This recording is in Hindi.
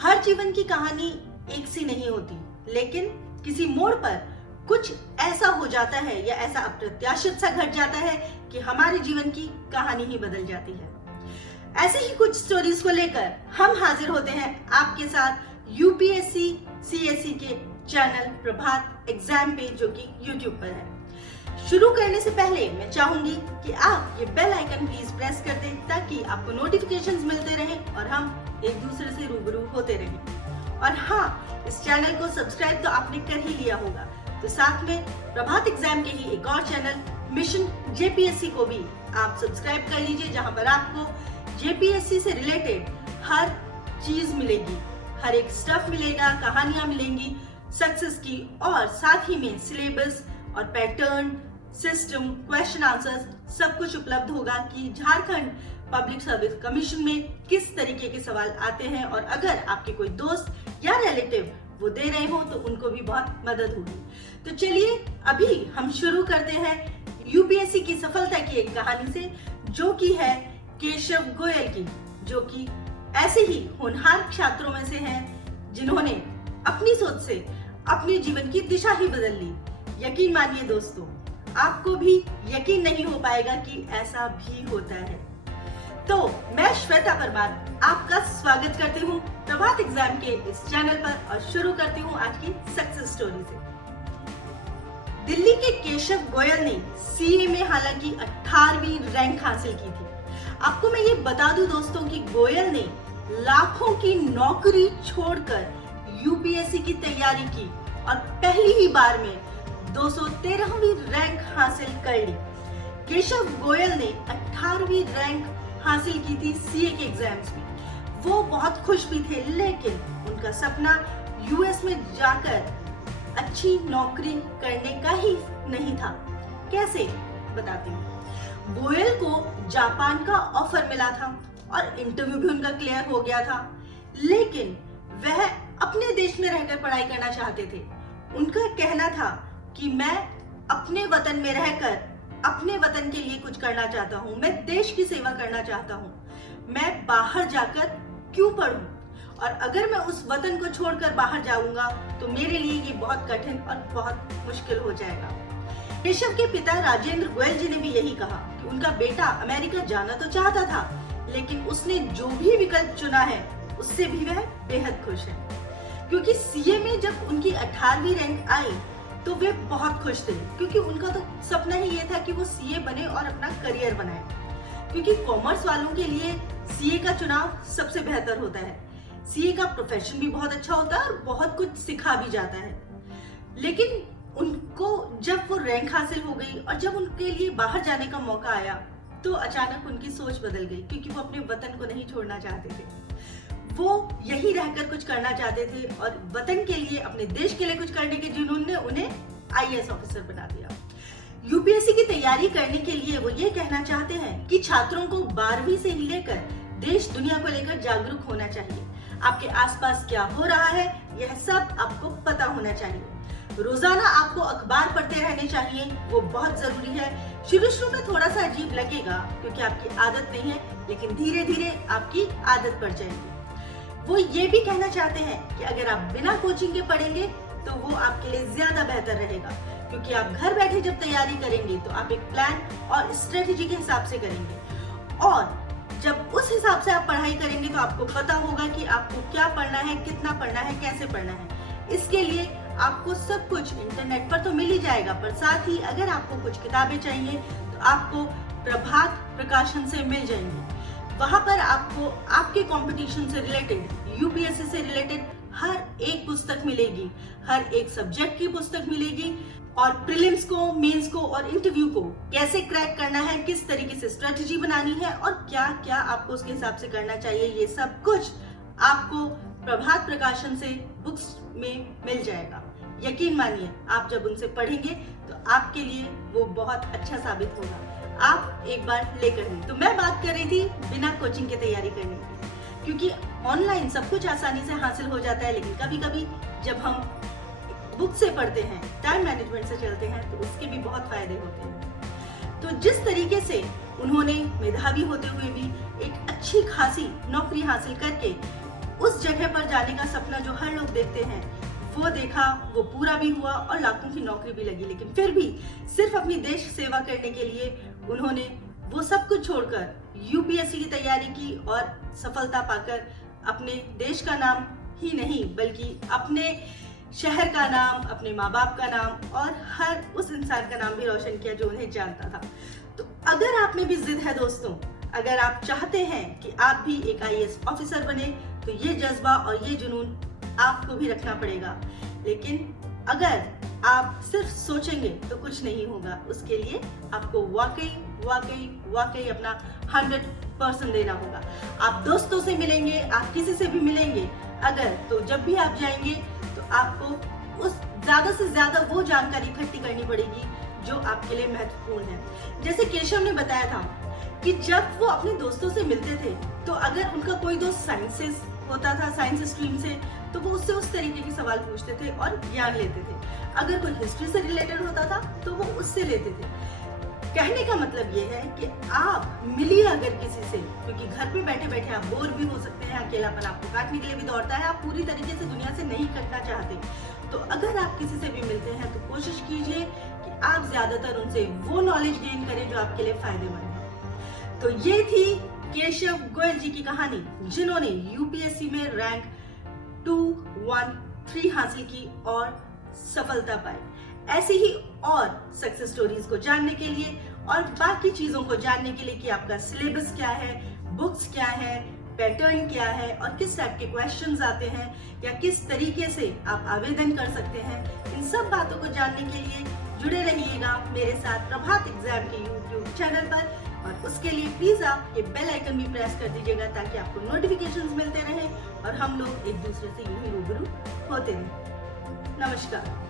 हर जीवन की कहानी एक सी नहीं होती, लेकिन किसी मोड़ पर कुछ ऐसा हो जाता है या ऐसा अप्रत्याशित सा घट जाता है कि हमारे जीवन की कहानी ही बदल जाती है। ऐसे ही कुछ स्टोरीज को लेकर हम हाजिर होते हैं आपके साथ यूपीएससी सीएससी के चैनल प्रभात एग्जाम पे, जो कि यूट्यूब पर है। शुरू करने से पहले मैं चाहूंगी कि आप ये बेल आइकन प्लीज प्रेस कर दें ताकि आपको नोटिफिकेशंस मिलते रहें और हम एक दूसरे से रूबरू होते रहें। और हाँ, इस चैनल को सब्सक्राइब तो आपने कर ही लिया होगा, तो साथ में प्रभात एग्जाम के ही एक और चैनल मिशन जेपीएससी को भी आप सब्सक्राइब कर लीजिए, जहां पर आपको जेपीएससी से रिलेटेड हर चीज मिलेगी, हर एक स्टफ मिलेगा, कहानियां मिलेंगी सक्सेस की, और साथ ही में सिलेबस और पैटर्न, सिस्टम, क्वेश्चन आंसर्स सब कुछ उपलब्ध होगा कि झारखंड पब्लिक सर्विस कमीशन में किस तरीके के सवाल आते हैं, और अगर आपके कोई दोस्त या रिलेटिव वो दे रहे हो तो उनको भी बहुत मदद होगी। तो चलिए अभी हम शुरू करते हैं यूपीएससी की सफलता की एक कहानी से, जो कि है केशव गोयल की, जो कि ऐसे ही होनहार छात्रों में से हैं जिन्होंने अपनी सोच से अपने जीवन की दिशा ही बदल ली। यकीन मानिए दोस्तों, आपको भी यकीन नहीं हो पाएगा कि ऐसा भी होता है। तो मैं श्वेता परमार आपका स्वागत करती हूँ प्रभात एग्जाम के इस चैनल पर, और शुरू करती हूँ आज की सक्सेस स्टोरी से। दिल्ली के केशव गोयल ने सीए में हालांकि 18वीं रैंक हासिल की थी। आपको मैं ये बता दूं दोस्तों कि गोयल ने लाखों की नौकरी छोड़कर यूपीएससी की तैयारी की और पहली ही बार में 213वीं रैंक हासिल कर ली। केशव गोयल ने 18वीं रैंक हासिल की थी सीए के एग्जाम्स में। वो बहुत खुश भी थे, लेकिन उनका सपना यूएस में जाकर अच्छी नौकरी करने का ही नहीं था। कैसे, बताती हूँ। गोयल को जापान का ऑफर मिला था और इंटरव्यू भी उनका क्लियर हो गया था, लेकिन वह अपने देश में रहकर पढ़ाई करना चाहते थे। उनका कहना था कि मैं अपने वतन में रहकर अपने वतन के लिए कुछ करना चाहता हूँ, मैं देश की सेवा करना चाहता हूँ, मैं बाहर जाकर क्यों पढूं, और अगर मैं उस वतन को छोड़कर बाहर जाऊंगा तो मेरे लिए ये बहुत कठिन और बहुत मुश्किल हो जाएगा। केशव के पिता राजेंद्र गोयल जी ने भी यही कहा कि उनका बेटा अमेरिका जाना तो चाहता था, लेकिन उसने जो भी विकल्प चुना है उससे भी वह बेहद खुश है। क्योंकि सीए में जब उनकी 18वीं रैंक आई तो वे बहुत खुश थे, क्योंकि उनका तो सपना ही ये था कि वो सीए बने और अपना करियर बनाए। क्योंकि कॉमर्स वालों के लिए सीए का चुनाव सबसे बेहतर होता है। सीए का प्रोफेशन भी बहुत अच्छा होता है और बहुत कुछ सिखा भी जाता है। लेकिन उनको जब वो रैंक हासिल हो गई और जब उनके लिए बाहर जाने का मौका आया तो अचानक उनकी सोच बदल गई, क्योंकि वो अपने वतन को नहीं छोड़ना चाहते थे। वो यही रहकर कुछ करना चाहते थे और वतन के लिए, अपने देश के लिए कुछ करने के जुनून ने उन्हें आईएएस ऑफिसर बना दिया। यूपीएससी की तैयारी करने के लिए वो ये कहना चाहते हैं कि छात्रों को 12वीं से ही लेकर देश दुनिया को लेकर जागरूक होना चाहिए। आपके आसपास क्या हो रहा है यह सब आपको पता होना चाहिए। रोजाना आपको अखबार पढ़ते रहने चाहिए, वो बहुत जरूरी है। शुरू में थोड़ा सा अजीब लगेगा क्योंकि आपकी आदत नहीं है, लेकिन धीरे धीरे आपकी आदत पड़ जाएगी। वो ये भी कहना चाहते हैं कि अगर आप बिना कोचिंग के पढ़ेंगे तो वो आपके लिए ज्यादा बेहतर रहेगा, क्योंकि आप घर बैठे जब तैयारी करेंगे तो आप एक प्लान और स्ट्रेटेजी के हिसाब से करेंगे, और जब उस हिसाब से आप पढ़ाई करेंगे तो आपको पता होगा कि आपको क्या पढ़ना है, कितना पढ़ना है, कैसे पढ़ना है। इसके लिए आपको सब कुछ इंटरनेट पर तो मिल ही जाएगा, पर साथ ही अगर आपको कुछ किताबें चाहिए तो आपको प्रभात प्रकाशन से मिल जाएंगी। वहां पर आपको आपके कंपटीशन से रिलेटेड, यूपीएससी से रिलेटेड हर एक पुस्तक मिलेगी, हर एक सब्जेक्ट की पुस्तक मिलेगी, और प्रीलिम्स को, मेंस को और इंटरव्यू को कैसे क्रैक करना है, किस तरीके से स्ट्रेटजी बनानी है और क्या क्या आपको उसके हिसाब से करना चाहिए, ये सब कुछ आपको प्रभात प्रकाशन से बुक्स में मिल जाएगा। यकीन मानिए, आप जब उनसे पढ़ेंगे तो आपके लिए वो बहुत अच्छा साबित होगा। आप एक बार लेकर दें। तो मैं बात कर रही थी बिना कोचिंग के तैयारी करने की, क्योंकि ऑनलाइन सब कुछ आसानी से हासिल हो जाता है, लेकिन कभी कभी जब हम बुक से पढ़ते हैं, टाइम मैनेजमेंट से चलते हैं, तो उसके भी बहुत फायदे होते हैं। तो जिस तरीके से उन्होंने मेधावी होते हुए भी एक अच्छी खासी नौकरी हासिल करके उस जगह पर जाने का सपना जो हर लोग देखते हैं वो देखा, वो पूरा भी हुआ और लाखों की नौकरी भी लगी। लेकिन फिर भी सिर्फ अपनी देश सेवा करने के लिए उन्होंने वो सब कुछ छोड़कर यूपीएससी की तैयारी की और सफलता पाकर अपने देश का नाम ही नहीं बल्कि अपने शहर का नाम, अपने माँ बाप का नाम और हर उस इंसान का नाम भी रोशन किया जो उन्हें जानता था। तो अगर आप में भी जिद है दोस्तों, अगर आप चाहते हैं कि आप भी एक आईएएस ऑफिसर बने, तो ये जज्बा और ये जुनून आपको भी रखना पड़ेगा। लेकिन अगर आप सिर्फ सोचेंगे तो कुछ नहीं होगा। उसके लिए आपको वाकई वाकई वाकई अपना 100% देना होगा। आप दोस्तों से मिलेंगे, आप किसी से भी मिलेंगे अगर, तो जब भी आप जाएंगे तो आपको उस ज्यादा से ज्यादा वो जानकारी इकट्ठी करनी पड़ेगी जो आपके लिए महत्वपूर्ण है। जैसे केशव ने बताया था कि जब वो अपने दोस्तों से मिलते थे तो अगर उनका कोई दोस्त साइंसेस होता था, साइंस स्ट्रीम से, तो वो उससे उस तरीके के सवाल पूछते थे और ज्ञान लेते थे। अगर कोई हिस्ट्री से रिलेटेड होता था तो वो उससे लेते थे। कहने का मतलब ये है कि आप मिलिए अगर किसी से, क्योंकि घर पे बैठे बैठे आप बोर भी हो सकते हैं, अकेलापन आपको काटने के लिए भी दौड़ता है, आप पूरी तरीके से दुनिया से नहीं कटना चाहते। तो अगर आप किसी से भी मिलते हैं तो कोशिश कीजिए कि आप ज्यादातर उनसे वो नॉलेज गेन करें जो आपके लिए फायदेमंद है। तो ये थी केशव गोयल जी की कहानी, जिन्होंने यूपीएससी में रैंक 213 हासिल की और सफलता पाई। ऐसी ही और सक्सेस स्टोरीज को जानने के लिए और बाकी चीजों को जानने के लिए कि आपका सिलेबस क्या है, बुक्स क्या है, पैटर्न क्या है और किस टाइप के क्वेश्चंस आते हैं या किस तरीके से आप आवेदन कर सकते हैं, इन सब बातों को जानने के लिए जुड़े रहिएगा मेरे साथ प्रभात एग्जाम के यूट्यूब चैनल पर। और उसके लिए प्लीज आप ये बेल आइकन भी प्रेस कर दीजिएगा ताकि आपको नोटिफिकेशंस मिलते रहें और हम लोग एक दूसरे से यूं ही रूबरू होते रहें। नमस्कार।